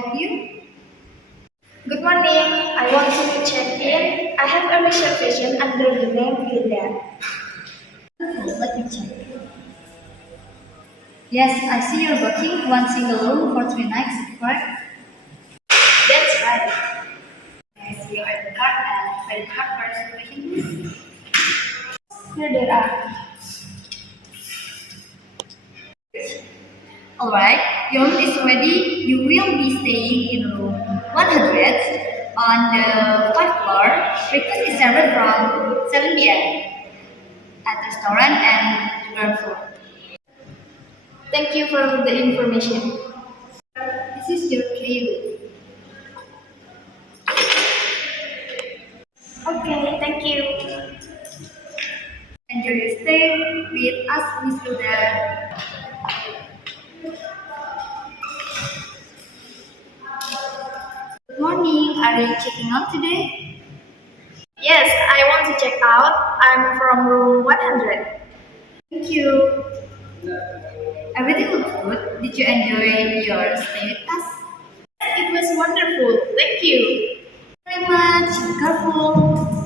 help you? Good morning. I want to check in. I have a reservation under the name Hilda. Let me check. Yes, I see you're booking one single room for 3 nights, correct? That's right. I see your ID card and credit card for reservation, please. Here they are. Alright, your room is ready. You will be staying in room 100 on the 5th floor. Breakfast is served from 7 p.m. at the restaurant and the ground floor. Thank you for the information. This is your key. Okay, thank you. Enjoy your stay with us, Miss Luda. Good morning. Are you checking out today? Yes, I want to check out. I'm from room 100. Thank you. Everything looks good. Did you enjoy your stay with us? It was wonderful. Thank you. Very much. Be careful.